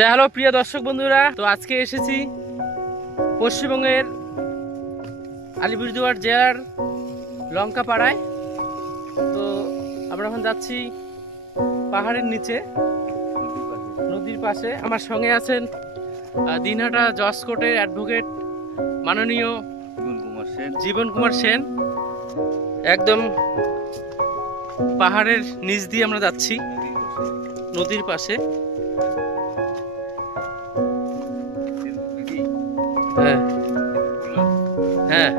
তো হ্যালো প্রিয় দর্শক বন্ধুরা তো আজকে এসেছি পশ্চিমবঙ্গের আলিপুরদুয়ার জেলার লঙ্কা পাড়ায় তো আমরা এখন যাচ্ছি পাহাড়ের নিচে নদীর পাশে। আমার সঙ্গে আছেন দিনহাটা জজ কোর্টের অ্যাডভোকেট মাননীয় জীবন কুমার সেন। জীবন কুমার সেন। একদম পাহাড়ের নিচ দিয়ে আমরা যাচ্ছি নদীর পাশে। হ্যাঁ হ্যাঁ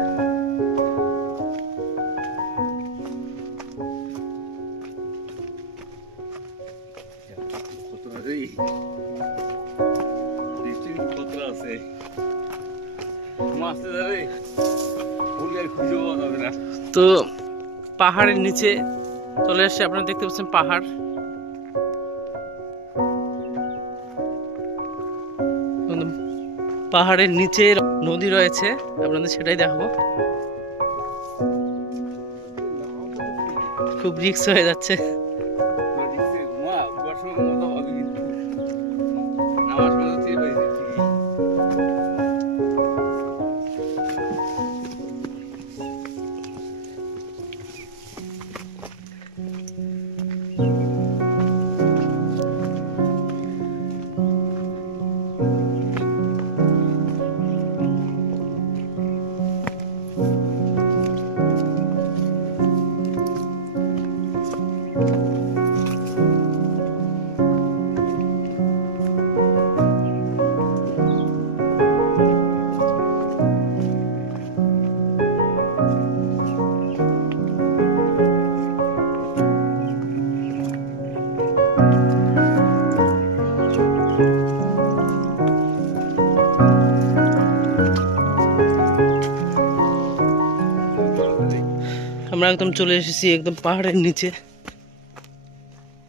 তো পাহাড়ের নিচে চলে এসে আপনারা দেখতে পাচ্ছেন পাহাড় পাহাড়ের নিচে নদী রয়েছে আপনাদের সেটাই দেখাবো। খুব রিক্স হয়ে যাচ্ছে। আমরা একদম চলে এসেছি একদম পাহাড়ের নিচে।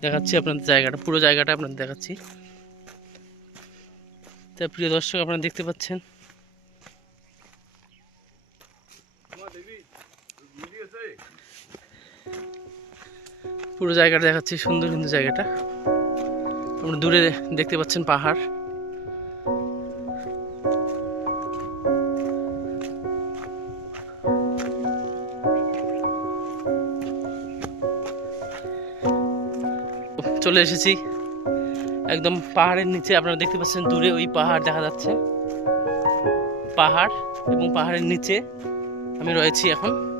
দেখাচ্ছি আপনাদের জায়গাটা, পুরো জায়গাটা আপনাদের দেখাচ্ছি। তা প্রিয় দর্শক, আপনারা দেখতে পাচ্ছেন? পুরো জায়গাটা দেখাচ্ছি, সুন্দর সুন্দর জায়গাটা। আপনারা দূরে দেখতে পাচ্ছেন পাহাড়। চলে এসেছি। একদম পাহাড়ের নিচে, আপনারা দেখতে পাচ্ছেন দূরে ওই পাহাড় দেখা যাচ্ছে। পাহাড় এবং পাহাড়ের নিচে আমি রয়েছি এখন।